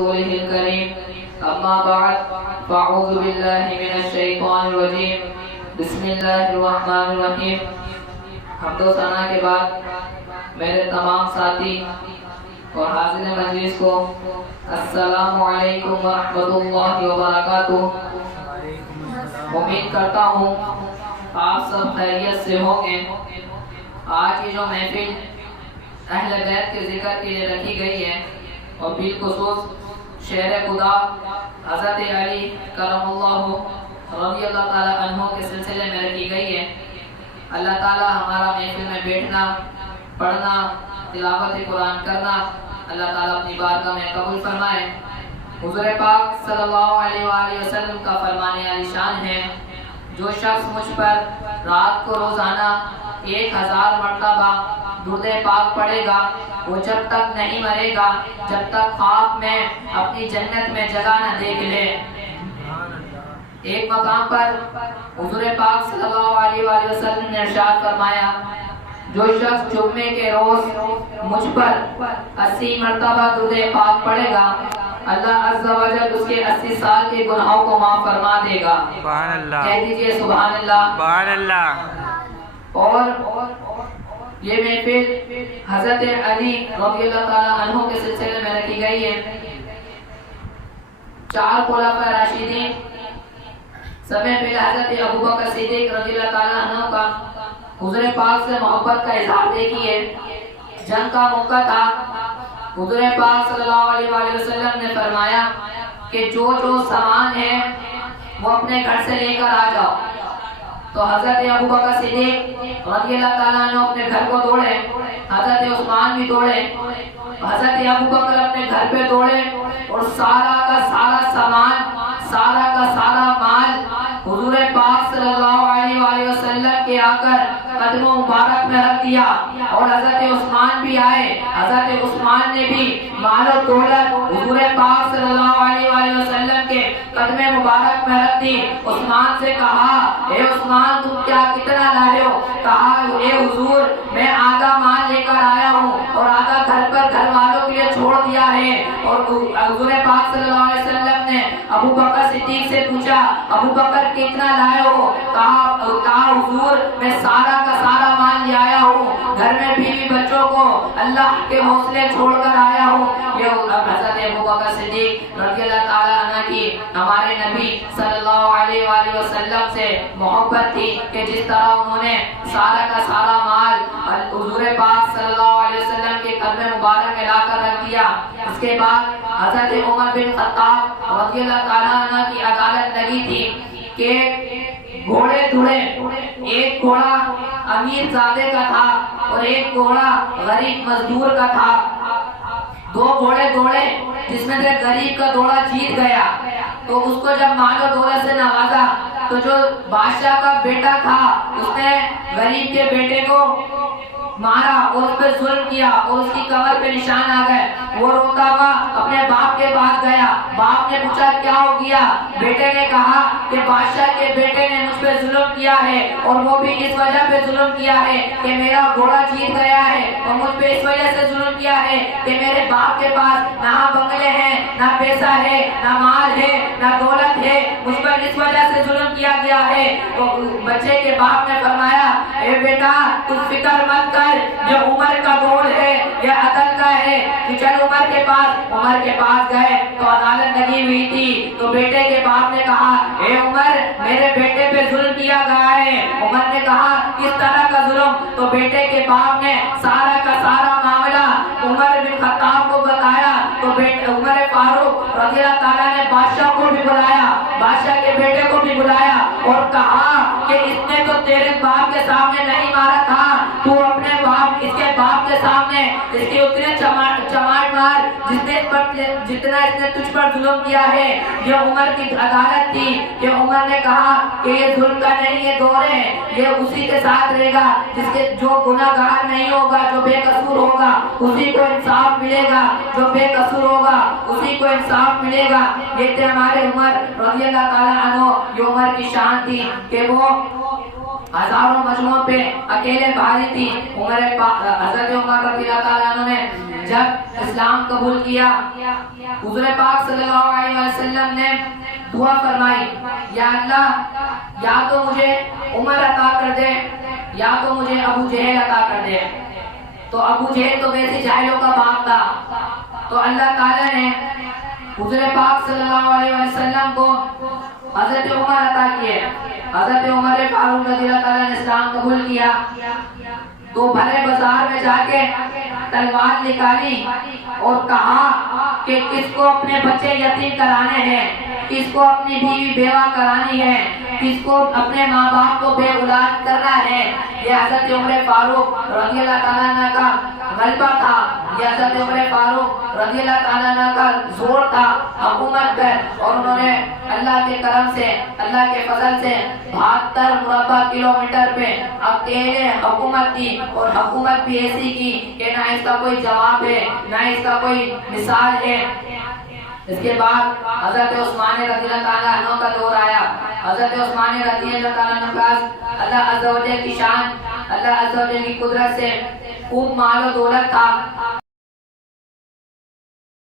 رسوله الكريم اما بعد فاعوذ بالله من الشیطان الرجیم بسم اللہ الرحمن الرحیم۔ حمد و ثنا کے بعد میرے تمام ساتھی اور حاضر مجلس کو السلام علیکم ورحمۃ اللہ وبرکاتہ۔ امید کرتا ہوں آپ سب خیریت سے ہوں گے۔ آج کی جو محفل اہل بیت کے ذکر کے لیے رکھی گئی ہے اور بالخصوص شہر خدا حضرت علی کرم اللہ رضی اللہ تعالیٰ عنہ کے سلسلے میں رکھی گئی ہے۔ اللہ تعالیٰ ہمارا محفل میں بیٹھنا، پڑھنا، تلاوت قرآن کرنا اللہ تعالیٰ اپنی بارگاہ میں قبول فرمائے۔ حضور پاک صلی اللہ علیہ وآلہ وسلم کا فرمان عالی شان ہے، جو شخص مجھ پر رات کو روزانہ 1000 مرتبہ درود پاک پڑھے گا وہ جب تک نہیں مرے گا جب تک خواب میں اپنی جنت میں جگہ نہ دیکھ لے۔ ایک مقام پر حضور پاک صلی اللہ علیہ وآلہ وسلم نے ارشاد فرمایا، جو شخص جمعے کے روز مجھ پر 80 مرتبہ درود پاک پڑھے گا اللہ عز و جل اس کے 80 سال کے گناہوں کو معاف فرما دے گا۔ سبحان اللہ، کہہ دیجئے سبحان اللہ، سبحان اللہ۔ اور یہ محفل حضرت علی رضی اللہ تعالیٰ عنہ کے سلسلے میں رکھی گئی ہے۔ 4 خلفاء راشدین سب سے پہلے حضرت ابوبکر صدیق رضی اللہ تعالیٰ عنہ کا حضور پاک سے محبت کا اظہار دیکھیے۔ جنگ کا موقع تھا، حضور پاک صلی اللہ علیہ وآلہ وسلم نے فرمایا کہ جو سامان ہے وہ اپنے گھر سے لے کر آ جاؤ۔ تو حضرت ابوبکر صدیق رضی اللہ تعالیٰ عنہ اپنے گھر کو دوڑے، حضرت عثمان بھی دوڑے، حضرت ابوبکر اپنے گھر پہ دوڑے اور سارا کا سارا سامان، سارا کا سارا مال حضور پاک صلی اللہ علیہ وآلہ وسلم کے آ کر قدموں مبارک میں رکھ دیا۔ اور حضرت عثمان بھی آئے، حضرت عثمان نے بھی مال و دولت حضور پاک صلی اللہ علیہ وآلہ وسلم کے قدم مبارک میں رکھ دی۔ عثمان سے کہا، اے عثمان تم کیا کتنا لائے ہو؟ کہا، اے حضور میں آدھا مال لے کر آیا ہوں اور آدھا گھر پر گھر والوں کے لیے چھوڑ دیا ہے۔ اور حضور پاک صلی اللہ علیہ وسلم نے ابوبکر صدیق سے پوچھا، ابوبکر کتنا لائے ہو؟ کہا حضور میں سارا کا سارا مال لے آیا ہوں، گھر میں بیوی بچوں کو اللہ کے حوصلے چھوڑ کر آیا ہوں۔ یہ حضرت ابوبکر صدیق رضی اللہ تعالیٰ عنہ کی ہمارے نبی صلی اللہ علیہ وآلہ وسلم سے محبت تھی کہ جس طرح انہوں نے سارا کا سارا مال حضور پاک صلی اللہ علیہ وسلم کے قدم مبارک میں لا کر رکھ دیا۔ اس کے بعد حضرت عمر بن خطاب رضی اللہ تعالیٰ عنہ کی عدالت لگی تھی کہ گھوڑے دھڑے، ایک گھوڑا امیر زادے کا تھا اور ایک گھوڑا غریب مزدور کا تھا۔ 2 گھوڑے دوڑے جس میں سے غریب کا گھوڑا جیت گیا، تو اس کو جب مال و دولت سے نوازا تو جو بادشاہ کا بیٹا تھا اس نے غریب کے بیٹے کو مارا اور اس پہ ظلم کیا اور اس کی کمر پہ نشان آ گئے۔ وہ روتا ہوا اپنے باپ کے پاس گیا، باپ نے پوچھا کیا ہو گیا؟ بیٹے نے کہا کہ بادشاہ کے بیٹے نے مجھ پہ ظلم کیا ہے اور وہ بھی اس وجہ پہ ظلم کیا ہے کہ میرا گھوڑا جیت گیا ہے، اور مجھ پہ اس وجہ سے ظلم کیا ہے کہ میرے باپ کے پاس نہ بنگلے ہیں، نہ پیسہ ہے، نہ مال ہے، نہ دولت ہے، مجھ پر اس وجہ سے ظلم کیا گیا ہے۔ بچے کے باپ نے فرمایا، اے بیٹا تو فکر مت کر، یہ عمر کا دور ہے، یہ عدل کا ہے، تو چل عمر کے پاس گئے تو عدالت لگی ہوئی تھی۔ تو بیٹے کے باپ نے کہا، اے عمر میرے بیٹے پہ ظلم کیا گیا ہے۔ عمر نے کہا کس طرح کا ظلم؟ تو بیٹے کے باپ نے سارا کا سارا معاملہ عمر بن خطاب کو بتایا۔ تو عمر فاروق رضی اللہ تعالیٰ نے بادشاہ کو بھی بلایا، بادشاہ کے بیٹے کو بھی بلایا اور کہا کہ اس نے تو تیرے باپ کے سامنے نہیں مارا تھا، تو اپنے باپ اس کے باپ کے سامنے اس کے اتنے چماٹ مار جتنا اس نے تجھ پر ظلم کیا ہے۔ یہ عمر کی عدالت تھی۔ یہ عمر نے کہا کہ یہ ظلم کا نہیں، یہ دور ہے، یہ اسی کے ساتھ رہے گا جس کے جو گناہ گار نہیں ہوگا، جو بے قصور ہوگا اسی کو انصاف ملے گا، جو بے قصور ہوگا اسی کو انصاف ملے گا۔ یہ تھے ہمارے عمر رضی اللہ تعالیٰ عنہ۔ یہ عمر کی شان تھی کہ وہ ہزاروں مجموعوں پہ اکیلے بھاری تھی۔ حضرت عمر رضی اللہ تعالیٰ عنہ نے جب اسلام قبول کیا حضور پاک صلی اللہ علیہ وسلم نے دعا فرمائی یا اللہ یا تو مجھے عمر عطا کر دے یا تو مجھے ابو جہل عطا کر دے. تو ابو جہل تو ویسے جاہلوں کا باپ تھا, تو اللہ تعالیٰ نے حضور پاک صلی اللہ علیہ وسلم کو حضرت عمر عطا کیے. حضرت عمر فاروق رضی اللہ تعالیٰ نے اسلام قبول کیا تو بھرے بازار میں جا کے تلوار نکالی اور کہا کہ کس کو اپنے بچے یتیم کرانے ہیں, کس کو اپنی بیوی بیوہ کرانی ہے, کس کو اپنے ماں باپ کو بے اولاد کرنا ہے. یہ حضرت عمر فاروق رضی اللہ تعالیٰ عنہ کا غلبہ تھا, یہ حضرت عمر فاروق رضی اللہ تعالیٰ عنہ کا زور تھا حکومت پر, اور انہوں نے اللہ کے کرم سے اللہ کے فضل سے 72 مربع کلومیٹر پہ اکیلے حکومت کی, اور حکومت بھی ایسی کی کہ نہ اس کا کوئی جواب ہے نہ اس کا کوئی مثال ہے. اس کے بعد حضرت عثمان رضی اللہ تعالیٰ عنہ کا دور آیا. حضرت عثمان رضی اللہ تعالیٰ عنہ کا اللہ عز و جل کی شان, اللہ عز و جل کی قدرت سے خوب مال و دولت تھا.